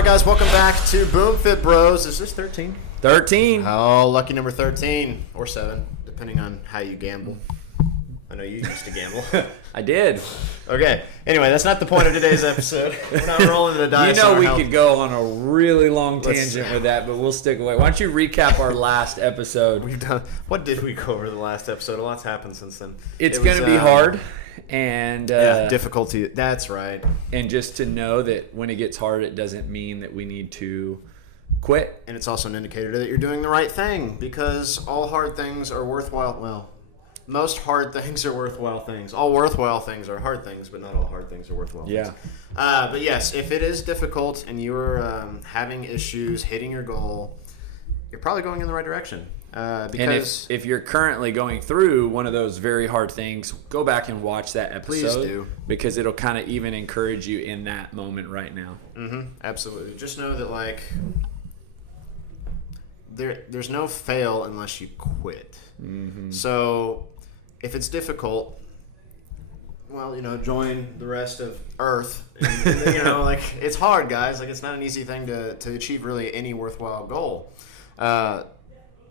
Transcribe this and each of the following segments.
right, guys, welcome back to BoomFitBros. Is this 13? 13. Oh, lucky number 13 or 7, depending on how you gamble. I know you used to gamble. I did. Okay. Anyway, that's not the point of today's episode. We're not rolling the dice. You know we could go on a really long tangent with that, but we'll stick away. Why don't you recap our last episode? We've done. What did we go over the last episode? A lot's happened since then. It's going to be hard. And difficulty. That's right. And just to know that when it gets hard, it doesn't mean that we need to quit. And it's also an indicator that you're doing the right thing, because all hard things are worthwhile. Well, most hard things are worthwhile things. All worthwhile things are hard things, but not all hard things are worthwhile things. But yes, if it is difficult and you're having issues hitting your goal, you're probably going in the right direction. Because and if you're currently going through one of those very hard things, go back and watch that episode. Please do. Because it'll kind of even encourage you in that moment right now. Mm-hmm. Absolutely. Just know that, like, there's no fail unless you quit. Mm-hmm. So if it's difficult, well, join the rest of Earth. And, like, it's hard, guys. Like, it's not an easy thing to achieve really any worthwhile goal.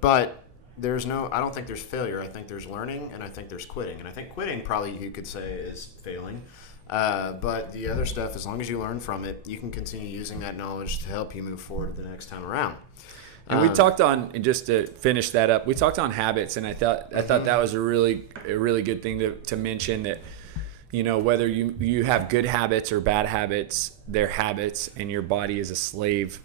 But I don't think there's failure. I think there's learning, and I think there's quitting. And I think quitting probably you could say is failing. But the other stuff, as long as you learn from it, you can continue using that knowledge to help you move forward the next time around. And we talked on, and just to finish that up, we talked on habits, and I thought that was a really good thing to mention, that whether you have good habits or bad habits, they're habits, and your body is a slave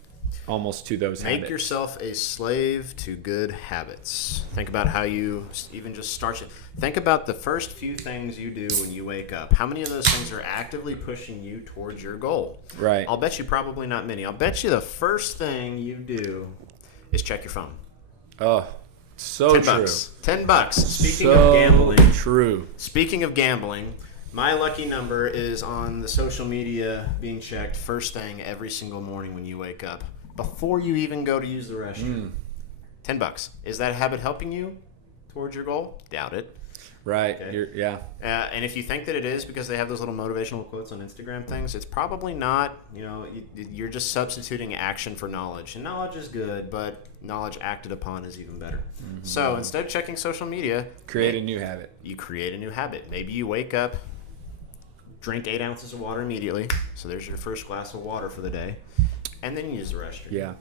almost to those habits. Make yourself a slave to good habits. Think about how you even just start. Think about the first few things you do when you wake up. How many of those things are actively pushing you towards your goal? Right. I'll bet you probably not many. I'll bet you the first thing you do is check your phone. Oh, so true. $10. Speaking of gambling. True. Speaking of gambling, my lucky number is on the social media being checked first thing every single morning when you wake up, before you even go to use the restroom. $10. Is that habit helping you towards your goal? Doubt it. Right. Okay. And if you think that it is because they have those little motivational quotes on Instagram things, it's probably not. You're just substituting action for knowledge. And knowledge is good, but knowledge acted upon is even better. Mm-hmm. So instead of checking social media, create a new habit. You create a new habit. Maybe you wake up, drink 8 ounces of water immediately. So there's your first glass of water for the day. And then you use the restroom. Yeah.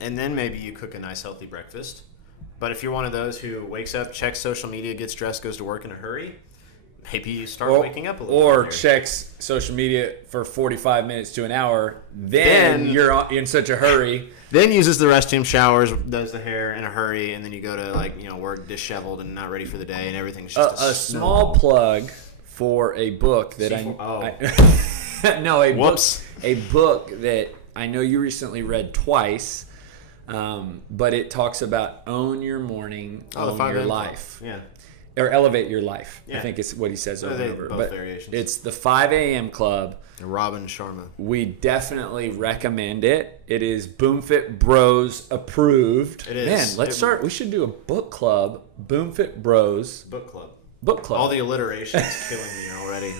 And then maybe you cook a nice healthy breakfast. But if you're one of those who wakes up, checks social media, gets dressed, goes to work in a hurry, maybe you start waking up a little Or earlier. checks social media for 45 minutes to an hour. Then you're in such a hurry. Then uses the restroom, showers, does the hair in a hurry, and then you go to work disheveled and not ready for the day, and everything's just a small plug for a book that a book that I know you recently read twice. But it talks about own your morning, own your life. Yeah. Or elevate your life. Yeah. I think it's what he says over and over. Both variations. It's the 5 a.m. Club. Robin Sharma. We definitely recommend it. It is BoomFitBros approved. It is. Man, let's start. We should do a book club. BoomFitBros. Book club. Book club. All the alliteration's killing me already.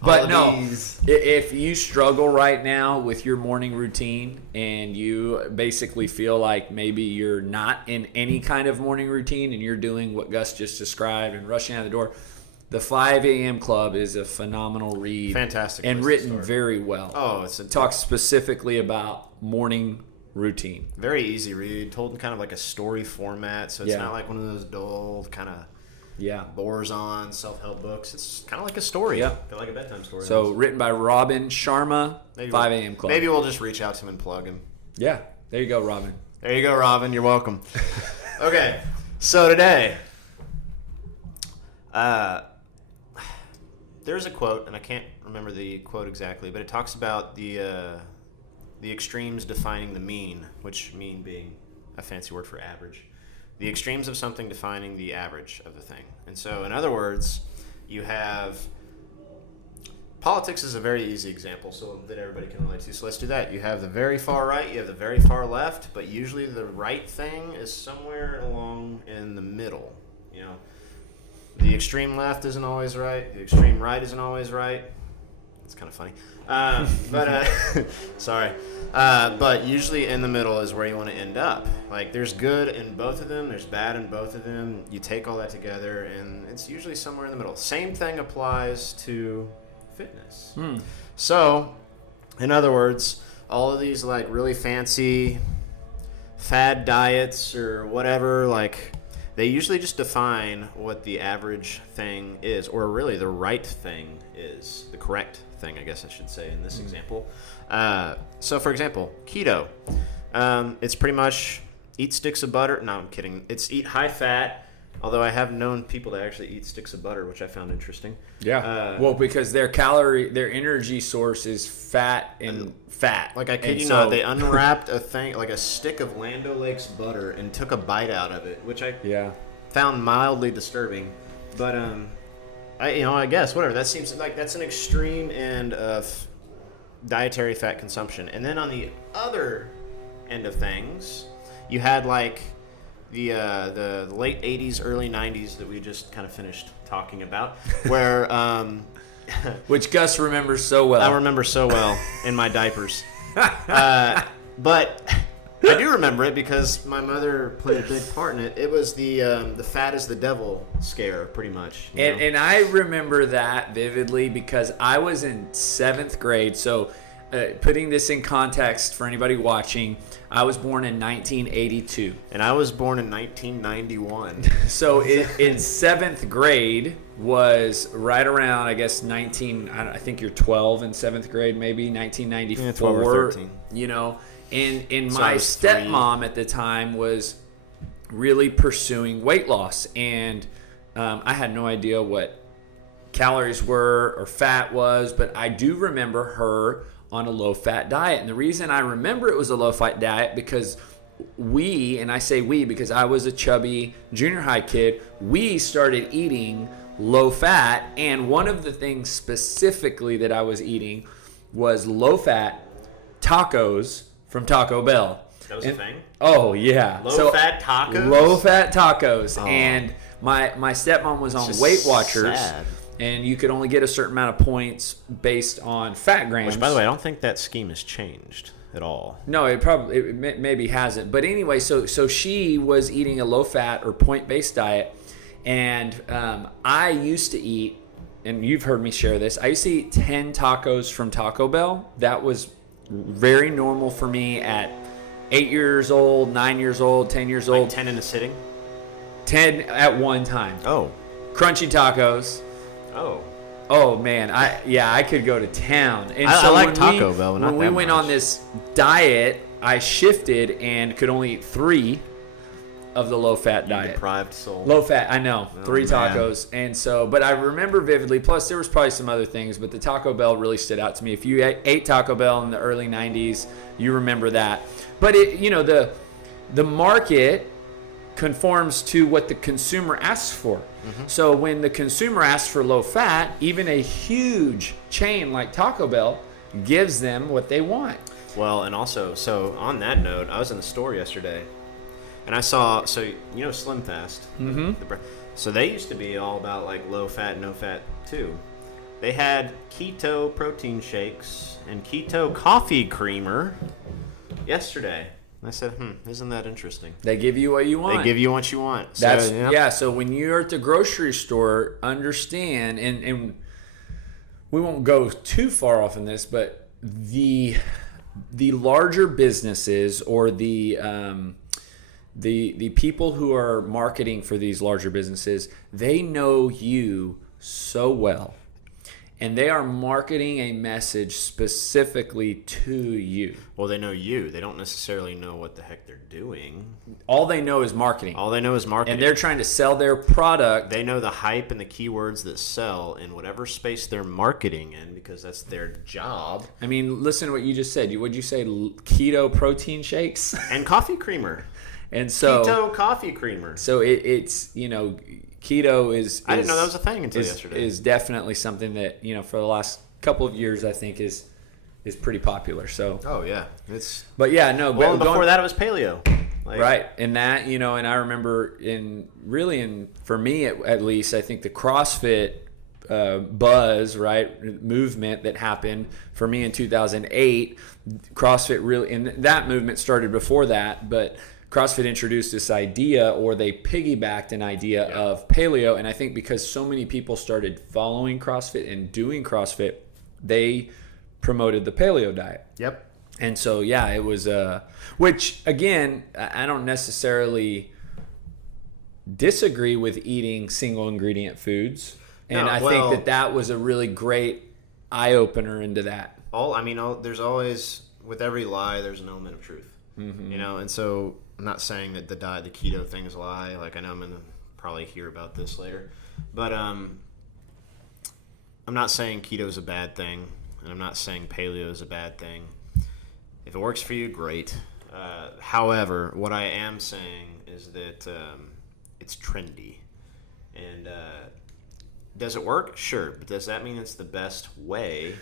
But no, if you struggle right now with your morning routine and you basically feel like maybe you're not in any kind of morning routine and you're doing what Gus just described and rushing out the door, the 5 a.m. Club is a phenomenal read. Fantastic. And written very well. Oh, it talks specifically about morning routine. Very easy read, told in kind of like a story format, so it's not like one of those dull kind of bores on self-help books. It's kind of like a story. Yeah. Kind of like a bedtime story. So written by Robin Sharma, 5 a.m. Club. Maybe we'll just reach out to him and plug him. Yeah. There you go, Robin. There you go, Robin. You're welcome. Okay. So today, there's a quote, and I can't remember the quote exactly, but it talks about the extremes defining the mean, which mean being a fancy word for average. The extremes of something defining the average of the thing. And so, in other words, you have politics is a very easy example so that everybody can relate to. So let's do that. You have the very far right, you have the very far left, but usually the right thing is somewhere along in the middle. The extreme left isn't always right. The extreme right isn't always right. It's kind of funny. Sorry. But usually in the middle is where you want to end up. Like, there's good in both of them. There's bad in both of them. You take all that together, and it's usually somewhere in the middle. Same thing applies to fitness. So, in other words, all of these, like, really fancy fad diets or whatever, like, they usually just define what the average thing is, or really the right thing is, the correct thing, I guess I should say, in this example. So, for example, keto. It's pretty much eat sticks of butter. No, I'm kidding. It's eat high fat, although I have known people that actually eat sticks of butter, which I found interesting. Yeah. Well, because their energy source is fat and fat. Like, I kid you not, they unwrapped a thing, like a stick of Land O'Lakes butter, and took a bite out of it, which I found mildly disturbing. But I guess whatever. That seems like that's an extreme end of dietary fat consumption. And then on the other end of things, you had like the late 80s, early 90s that we just kind of finished talking about, where which Gus remembers so well. I remember so well in my diapers. But I do remember it because my mother played a big part in it. It was the fat is the devil scare, pretty much. And I remember that vividly because I was in 7th grade. So putting this in context for anybody watching, I was born in 1982. And I was born in 1991. So in 7th grade was right around, I guess, I think you're 12 in 7th grade, maybe, 1994. Yeah, 12 or 13. You know, and So my I was 3. stepmom at the time was really pursuing weight loss. And I had no idea what calories were or fat was, but I do remember her on a low-fat diet. And the reason I remember it was a low-fat diet because and I say we because I was a chubby junior high kid, we started eating low-fat. And one of the things specifically that I was eating was low-fat tacos from Taco Bell. That was a thing? Oh, yeah. Low-fat tacos? Low-fat tacos. Oh. And my stepmom was on Weight Watchers. Sad. And you could only get a certain amount of points based on fat grams. Which, by the way, I don't think that scheme has changed at all. No, it maybe hasn't. But anyway, so she was eating a low-fat or point-based diet. And I used to eat, and you've heard me share this, I used to eat 10 tacos from Taco Bell. That was very normal for me at 8 years old, 9 years old, 10 years old. Like 10 in a sitting? 10 at one time. Oh. Crunchy tacos. Oh man, I could go to town. And I like Taco Bell, not when we that went much. on this diet, I shifted and could only eat 3 of the low-fat diet. Deprived soul. Low-fat, I know, 3 man. tacos. And so, but I remember vividly, plus there was probably some other things, but the Taco Bell really stood out to me. If you ate Taco Bell in the early 90s, you remember that. But the market conforms to what the consumer asks for. Mm-hmm. So when the consumer asks for low fat, even a huge chain like Taco Bell gives them what they want. Well, and also, so on that note, I was in the store yesterday, and I saw, so you know Slim Fast? Mm-hmm. So they used to be all about like low fat, no fat too. They had keto protein shakes and keto coffee creamer yesterday. And I said, isn't that interesting? They give you what you want. They give you what you want. So when you're at the grocery store, understand, and we won't go too far off in this, but the larger businesses or the people who are marketing for these larger businesses, they know you so well. And they are marketing a message specifically to you. Well, they know you. They don't necessarily know what the heck they're doing. All they know is marketing. And they're trying to sell their product. They know the hype and the keywords that sell in whatever space they're marketing in because that's their job. I mean, listen to what you just said. Would you say keto protein shakes? And coffee creamer. And so keto coffee creamer. So it's, keto is I didn't know that was a thing until yesterday. Is definitely something that, for the last couple of years, I think is pretty popular. So. Oh yeah, But yeah, no. Well, before that it was paleo. Right, and that and I remember for me at least, I think the CrossFit buzz, right, movement that happened for me in 2008. CrossFit really, and that movement started before that, but CrossFit introduced this idea, or they piggybacked an idea of paleo. And I think because so many people started following CrossFit and doing CrossFit, they promoted the paleo diet. Yep. And so, yeah, it was, which again, I don't necessarily disagree with eating single ingredient foods. And I think that was a really great eye opener into that. There's always, with every lie, there's an element of truth. Mm-hmm. And so I'm not saying that the keto thing is a lie. Like, I know I'm going to probably hear about this later. But I'm not saying keto is a bad thing, and I'm not saying paleo is a bad thing. If it works for you, great. However, what I am saying is that it's trendy. And does it work? Sure. But does that mean it's the best way?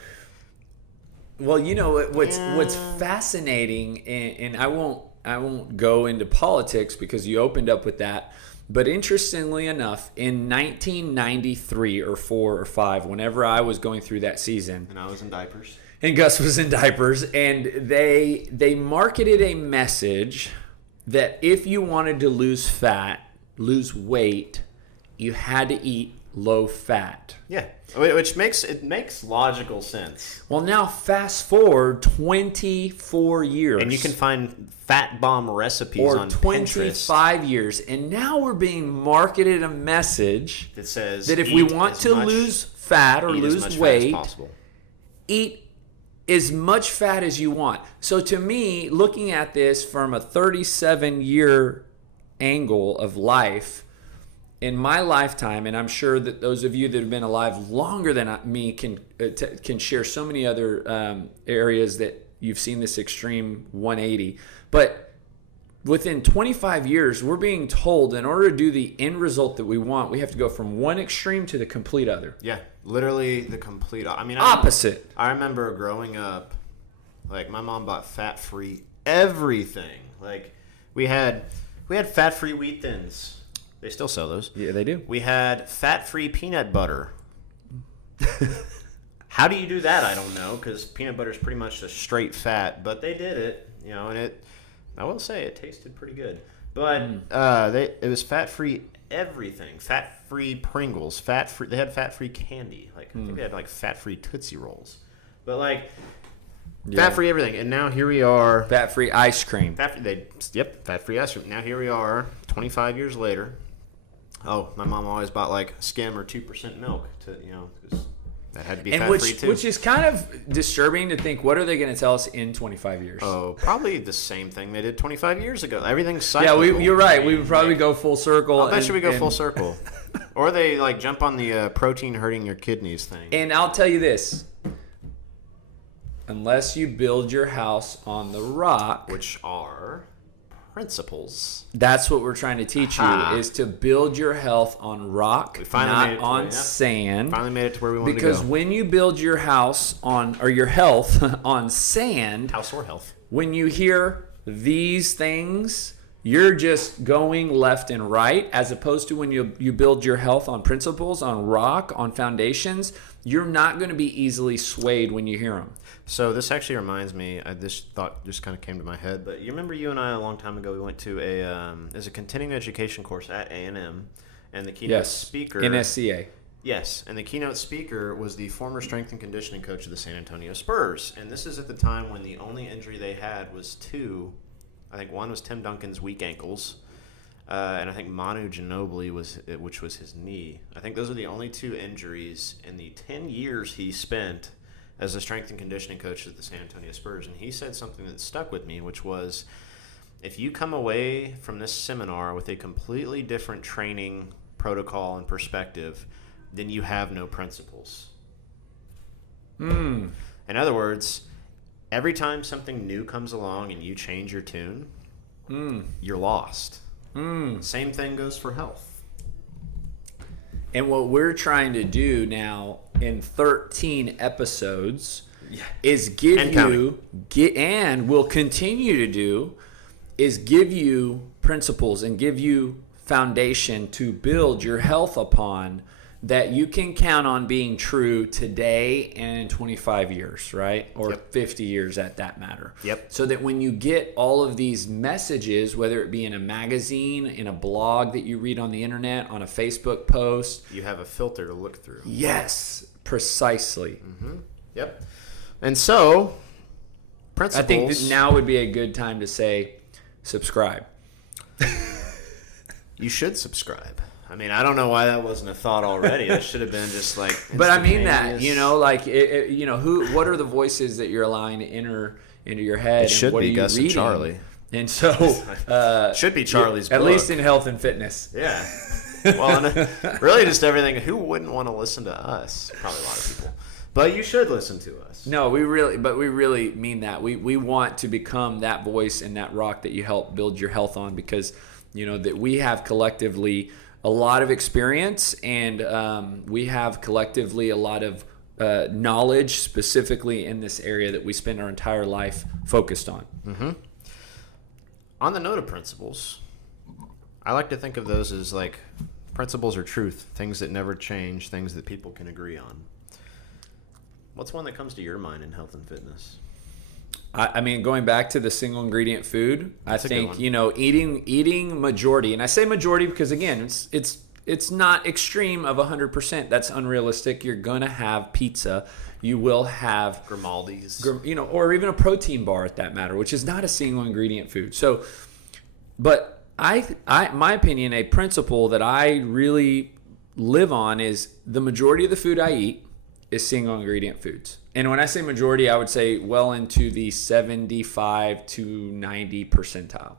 Well, what's fascinating, and I won't go into politics because you opened up with that. But interestingly enough, in 1993 or 4 or 5, whenever I was going through that season, and I was in diapers, and Gus was in diapers, and they marketed a message that if you wanted to lose weight, you had to eat low fat. Yeah, which makes logical sense. Well, now fast forward 24 years, and you can find fat bomb recipes on 25 Pinterest. Years, and now we're being marketed a message that says that if we want to lose fat or lose weight, eat as much fat as you want. So to me, looking at this from a 37-year angle of life, in my lifetime, and I'm sure that those of you that have been alive longer than me can share so many other areas that you've seen this extreme 180. But within 25 years, we're being told in order to do the end result that we want, we have to go from one extreme to the complete other. Yeah, literally the complete. Opposite. I remember growing up, like my mom bought fat-free everything. Like we had fat-free wheat thins. They still sell those. Yeah, they do. We had fat-free peanut butter. How do you do that? I don't know, because peanut butter is pretty much just straight fat. But they did it, and I will say it tasted pretty good. But it was fat-free everything. Fat-free Pringles. Fat-free. They had fat-free candy. Like I think they had like fat-free Tootsie Rolls. But like fat-free everything. And now here we are. Fat-free ice cream. Fat-free ice cream. Now here we are, 25 years later. Oh, my mom always bought like skim or 2% milk to, because that had to be fat-free too. Which is kind of disturbing to think, what are they going to tell us in 25 years? Oh, probably the same thing they did 25 years ago. Everything's cyclical. Yeah, you're right. We would probably go full circle. I bet you we go full circle. Or they like jump on the protein hurting your kidneys thing. And I'll tell you this. Unless you build your house on the rock. Which are principles. That's what we're trying to teach you, is to build your health on rock, not on sand. Finally made it to where we wanted to go. Because when you build your house or your health on sand, house or health, when you hear these things, you're just going left and right, as opposed to when you build your health on principles, on rock, on foundations, you're not going to be easily swayed when you hear them. So this actually reminds me, this thought just kind of came to my head, but you remember you and I a long time ago, we went to a continuing education course at A&M, and the keynote speaker... NSCA. Yes, and the keynote speaker was the former strength and conditioning coach of the San Antonio Spurs, and this is at the time when the only injury they had was I think one was Tim Duncan's weak ankles, and I think Manu Ginobili which was his knee. I think those are the only 2 injuries in the 10 years he spent as a strength and conditioning coach at the San Antonio Spurs. And he said something that stuck with me, which was, if you come away from this seminar with a completely different training protocol and perspective, then you have no principles. In other words, every time something new comes along and you change your tune, you're lost. Same thing goes for health. And what we're trying to do now in 13 episodes is and will continue to do, is give you principles and give you foundation to build your health upon, that you can count on being true today and in 25 years, right? Or 50 years at that matter. Yep. So that when you get all of these messages, whether it be in a magazine, in a blog that you read on the internet, on a Facebook post, you have a filter to look through. Yes, precisely. Mm-hmm. Yep. And so, principles. I think that now would be a good time to say, subscribe. You should subscribe. I mean, I don't know why that wasn't a thought already. That should have been just like. But I mean that, like, what are the voices that you're allowing to enter into your head? It should what be are Gus you and reading? Charlie. And so, should be Charlie's book. At least in health and fitness. Yeah. Well, and really just everything. Who wouldn't want to listen to us? Probably a lot of people. But you should listen to us. No, we really mean that. We want to become that voice and that rock that you help build your health on, because that we have collectively a lot of experience, and we have collectively a lot of knowledge specifically in this area that we spend our entire life focused on. Mm-hmm. On the note of principles, I like to think of those as like principles or truth, things that never change, things that people can agree on. What's one that comes to your mind in health and fitness? I mean, going back to the single ingredient food, I think eating majority, and I say majority because again, it's not extreme of 100%. That's unrealistic. You're gonna have pizza. You will have Grimaldi's, or even a protein bar at that matter, which is not a single ingredient food. So, but my opinion, a principle that I really live on is the majority of the food I eat is single ingredient foods. And when I say majority, I would say well into the 75 to 90 percentile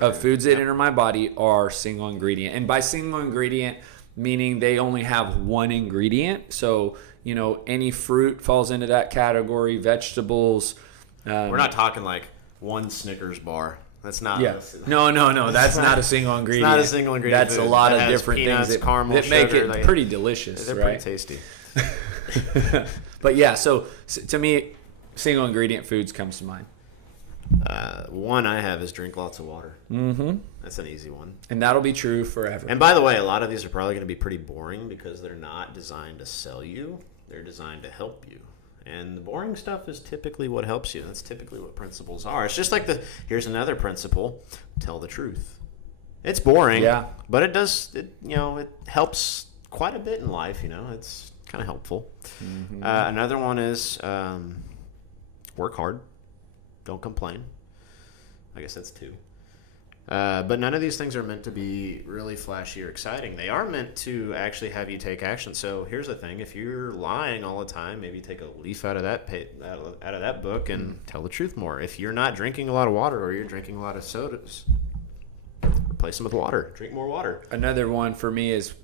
of foods that enter my body are single ingredient. And by single ingredient, meaning they only have one ingredient. So, any fruit falls into that category, vegetables. We're not talking like one Snickers bar. That's not. Yeah. No. That's not a single ingredient. It's not a single ingredient. That's food. a lot that of different peanuts, things caramel, that make sugar, it pretty delicious. They're right? pretty tasty. But yeah, so to me, single ingredient foods comes to mind. One I have is drink lots of water. Mm-hmm. That's an easy one. And that'll be true forever. And by the way, a lot of these are probably going to be pretty boring because they're not designed to sell you. They're designed to help you. And the boring stuff is typically what helps you. That's typically what principles are. It's just like here's another principle, tell the truth. It's boring, but it helps quite a bit in life, it's kind of helpful. Mm-hmm. Another one is work hard, don't complain. I guess that's two. But none of these things are meant to be really flashy or exciting. They are meant to actually have you take action. So here's the thing: if you're lying all the time, maybe take a leaf out of that book and tell the truth more. If you're not drinking a lot of water or you're drinking a lot of sodas, replace them with water. Drink more water. Another one for me is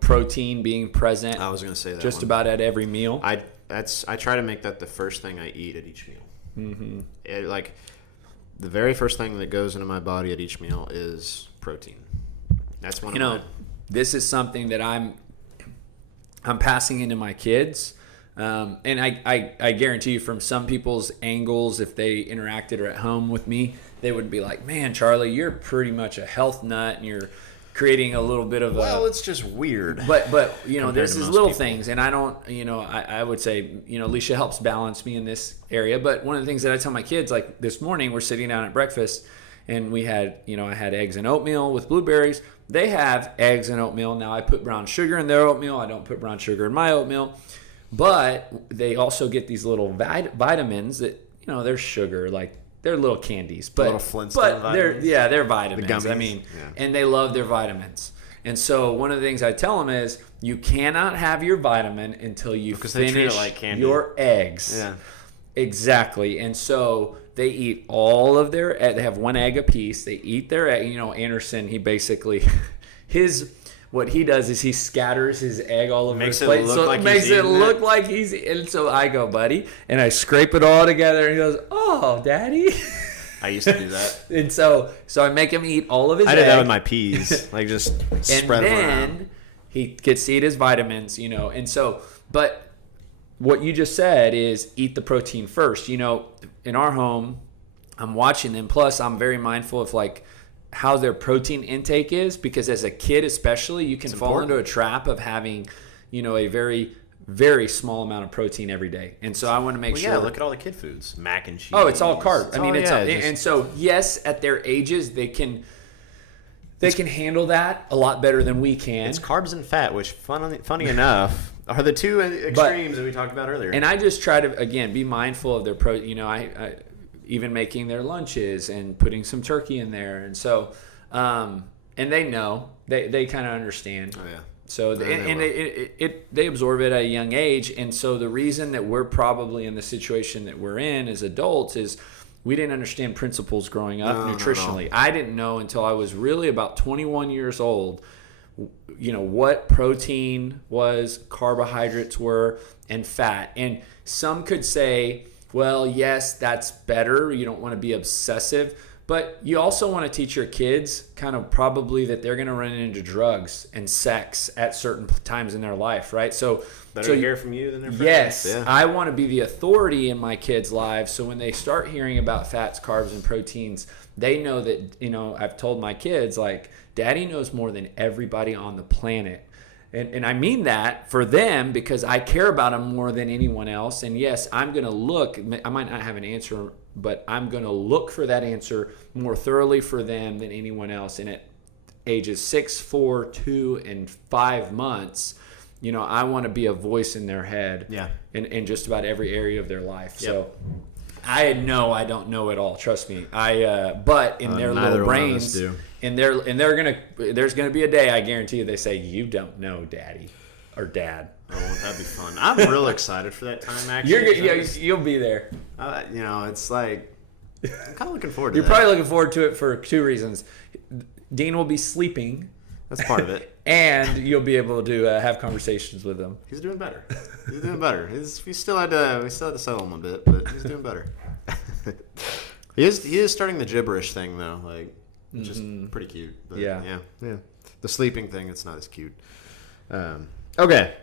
protein being present. I was going to say that just about at every meal. I try to make that the first thing I eat at each meal. Mm-hmm. The very first thing that goes into my body at each meal is protein. That's one of my... This is something that I'm passing into my kids. And I guarantee you from some people's angles, if they interacted or at home with me, they would be like, man, Charlie, you're pretty much a health nut and you're creating a little bit of it's just weird. But there's these little things, and I don't, I would say, Alicia helps balance me in this area. But one of the things that I tell my kids, like this morning, we're sitting down at breakfast, and we had, I had eggs and oatmeal with blueberries. They have eggs and oatmeal. Now I put brown sugar in their oatmeal. I don't put brown sugar in my oatmeal. But they also get these little vitamins that, they're sugar, like they're little candies, but they're vitamins. The I mean, and they love their vitamins. And so one of the things I tell them is you cannot have your vitamin until you finish your eggs. Yeah, exactly. And so they eat all of their. They have one egg apiece. They eat their egg. Anderson, he basically what he does is he scatters his egg all over his plate, so it makes it look like he's. And so I go, buddy, and I scrape it all together, and he goes, "Oh, Daddy." I used to do that, and so I make him eat all of his. I did that with my peas, like just spread them around. And then he gets to eat his vitamins, And so, but what you just said is eat the protein first. In our home, I'm watching them. Plus, I'm very mindful of how their protein intake is, because as a kid especially, you can fall into a trap of having, a very, very small amount of protein every day. And so I want to make sure. Yeah, look at all the kid foods. Mac and cheese. Oh, it's all carbs. And so yes, at their ages, they can handle that a lot better than we can. It's carbs and fat, which funny enough are the two extremes that we talked about earlier. And I just try to, again, be mindful of their protein. I even making their lunches and putting some turkey in there. And so, and they know, they kind of understand. Oh, yeah. So, they absorb it at a young age. And so the reason that we're probably in the situation that we're in as adults is we didn't understand principles growing up nutritionally. I didn't know until I was really about 21 years old, what protein was, carbohydrates were, and fat. And some could say, well, yes, that's better. You don't want to be obsessive. But you also want to teach your kids kind of probably that they're going to run into drugs and sex at certain times in their life, right? So better to hear from you than their friends. Yes, yeah. I want to be the authority in my kids' lives. So when they start hearing about fats, carbs, and proteins, they know that, I've told my kids, like, Daddy knows more than everybody on the planet. And I mean that for them because I care about them more than anyone else. And yes, I'm going to look. I might not have an answer, but I'm going to look for that answer more thoroughly for them than anyone else. And at ages 6, 4, 2, and 5 months, I want to be a voice in their head in just about every area of their life. Yep. So I don't know it all. Trust me. But in their little brains, there's gonna be a day, I guarantee you, they say, "You don't know, Daddy," or "Dad." Oh, that'd be fun. I'm real excited for that time. Actually, you'll be there. It's like I'm kind of looking forward to. You're probably looking forward to it for 2 reasons. Dean will be sleeping. That's part of it. And you'll be able to have conversations with him. He's doing better. We still had to settle him a bit, but he's doing better. He is starting the gibberish thing though, like just pretty cute. But yeah. The sleeping thing, it's not as cute. Okay.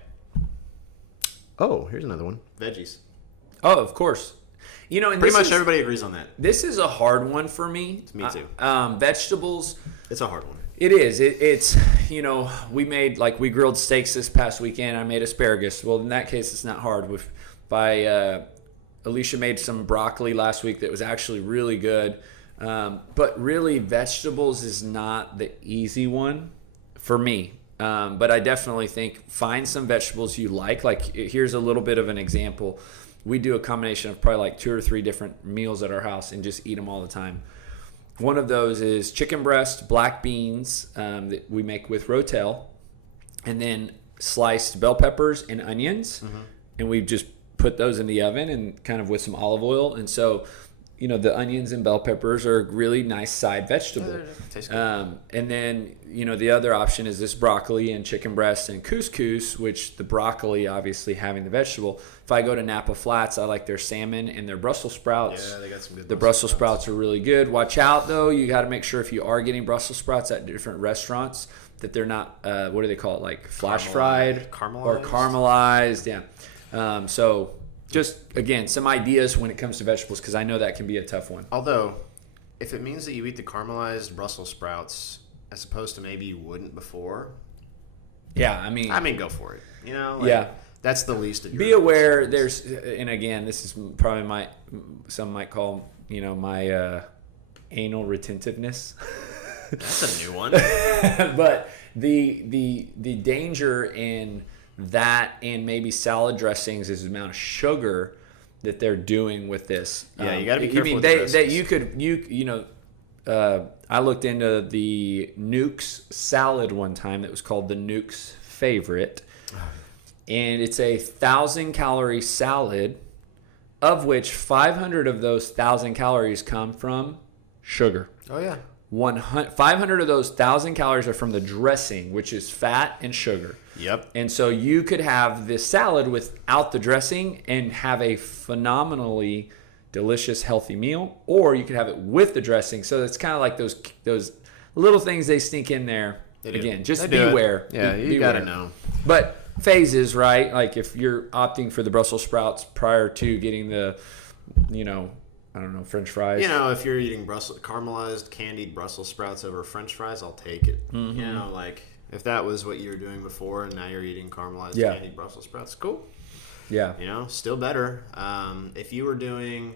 Oh, here's another one. Veggies. Oh, of course. And pretty much everybody agrees on that. This is a hard one for me. Me too. Vegetables. It's a hard one. It is. It's we grilled steaks this past weekend. I made asparagus. Well, in that case, it's not hard. Alicia made some broccoli last week that was actually really good. But really, vegetables is not the easy one for me. But I definitely think find some vegetables you like. Like, here's a little bit of an example. We do a combination of probably like 2 or 3 different meals at our house and just eat them all the time. One of those is chicken breast, black beans that we make with rotel, and then sliced bell peppers and onions. Mm-hmm. And we just put those in the oven and kind of with some olive oil. And so, the onions and bell peppers are a really nice side vegetable. Tastes good. And then, the other option is this broccoli and chicken breast and couscous, which the broccoli obviously having the vegetable. If I go to Napa Flats, I like their salmon and their Brussels sprouts. Yeah, they got some good The Brussels sprouts are really good. Watch out, though. You got to make sure if you are getting Brussels sprouts at different restaurants that they're not, what do they call it, like flash fried? Caramelized. Or caramelized, yeah. So just, again, some ideas when it comes to vegetables, because I know that can be a tough one. Although, if it means that you eat the caramelized Brussels sprouts as opposed to maybe you wouldn't before. Yeah, I mean, go for it. Yeah. That's the least of your Be aware and again, this is probably some might call, my anal retentiveness. That's a new one. But the danger in that and maybe salad dressings is the amount of sugar that they're doing with this. Yeah, you got to be careful with the I looked into the Nukes salad one time that was called the Nukes Favorite. And it's a 1,000-calorie salad, of which 500 of those 1,000 calories come from sugar. Oh, yeah. 500 of those 1,000 calories are from the dressing, which is fat and sugar. Yep. And so you could have this salad without the dressing and have a phenomenally delicious, healthy meal, or you could have it with the dressing. So it's kind of like those little things they sneak in there. Again, just beware. Yeah, you got to know. But phases, right? Like if you're opting for the Brussels sprouts prior to getting the, I don't know, French fries. You know, if you're eating caramelized candied Brussels sprouts over French fries, I'll take it. Mm-hmm. You know, like if that was what you were doing before, and now you're eating caramelized candied Brussels sprouts, cool. Yeah. You know, still better. If you were doing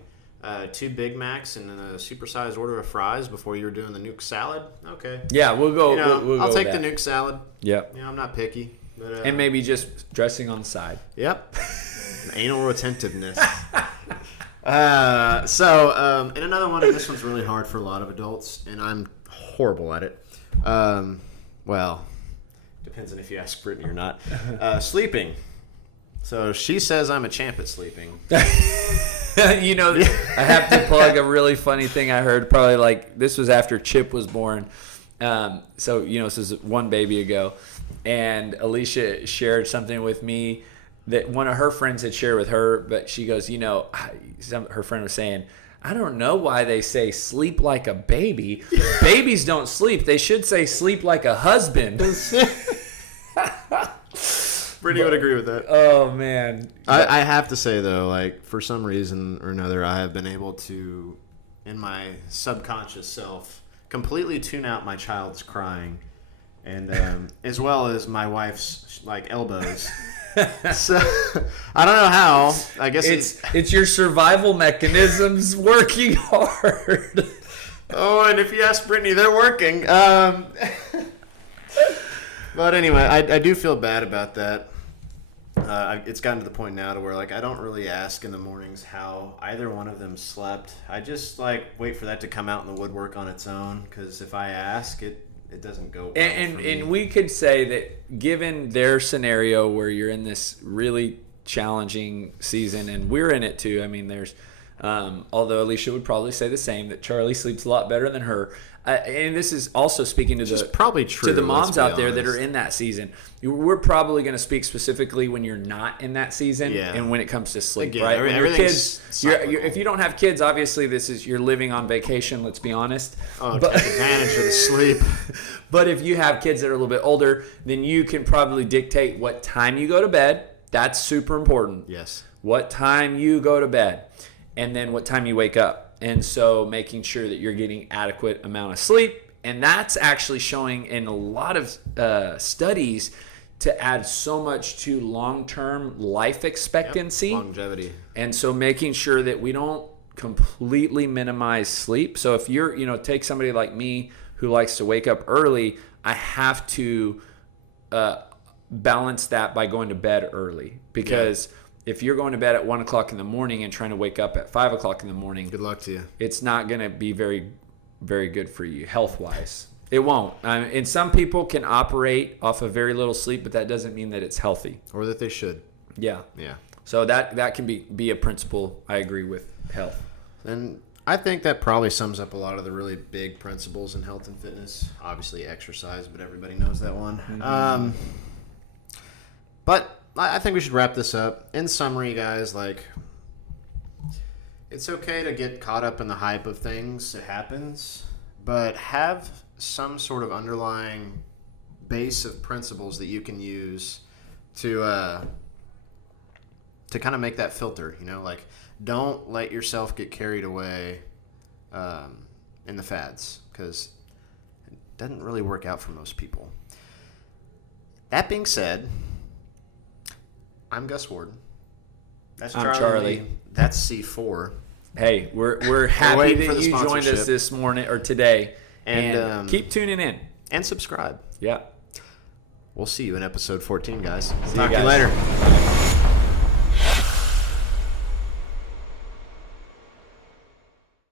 2 Big Macs and then a supersized order of fries before you were doing the nuke salad, okay. Yeah, we'll go. You know, we'll I'll go take with the that. nuke salad. Yep. You know, I'm not picky. But, And maybe just dressing on the side. Yep. Anal retentiveness. And another one, and this one's really hard for a lot of adults, and I'm horrible at it. Well, depends on if you ask Brittany or not. Sleeping. So she says I'm a champ at sleeping. You know, I have to plug a really funny thing I heard. Probably like this was after Chip was born. So you know, this is one baby ago, and Alicia shared something with me that one of her friends had shared with her. But she goes, you know, her friend was saying, I don't know why they say sleep like a baby. Babies don't sleep. They should say sleep like a husband. Brittany would agree with that. Oh, man. I have to say, though, like, for some reason or another, I have been able to, in my subconscious self, completely tune out my child's crying, and as well as my wife's, like, elbows. So, I don't know how. I guess it's your survival mechanisms working hard. Oh, and if you ask Brittany, they're working. But anyway, I do feel bad about that. It's gotten to the point now to where, like, I don't really ask in the mornings how either one of them slept. I just, like, wait for that to come out in the woodwork on its own, because if I ask, it doesn't go well for me. And we could say that given their scenario where you're in this really challenging season, and we're in it too. I mean, there's although Alicia would probably say the same, that Charlie sleeps a lot better than her. And this is also speaking to probably true, to the moms out there that honest. are in that season. We're probably going to speak specifically when you're not in that season, and when it comes to sleep, Again, right? When your kids, cyclical. if you don't have kids, obviously you're living on vacation. Let's be honest. Take advantage of the sleep. But if you have kids that are a little bit older, then you can probably dictate what time you go to bed. That's super important. Yes. What time you go to bed, and then what time you wake up. And so making sure that you're getting adequate amount of sleep. And that's actually showing in a lot of studies to add so much to long-term life expectancy. Longevity. And so making sure that we don't completely minimize sleep. So if you're, take somebody like me who likes to wake up early, I have to balance that by going to bed early. Because if you're going to bed at 1 o'clock in the morning and trying to wake up at 5 o'clock in the morning, good luck to you. It's not going to be very, very good for you health-wise. It won't. And some people can operate off of very little sleep, but that doesn't mean that it's healthy. Or that they should. Yeah. Yeah. So that can be a principle I agree with health. And I think that probably sums up a lot of the really big principles in health and fitness. Obviously exercise, but everybody knows that one. Mm-hmm. But I think we should wrap this up. In summary, guys, like, it's okay to get caught up in the hype of things. It happens. But have some sort of underlying base of principles that you can use to kind of make that filter. Like, don't let yourself get carried away in the fads, because it doesn't really work out for most people. That being said, I'm Gus Ward. That's I'm Charlie. That's C4. Hey, we're happy that you joined us sponsorship. this morning or today, and keep tuning in and subscribe. Yeah. We'll see you in episode 14, guys. See Talk you to you guys. later.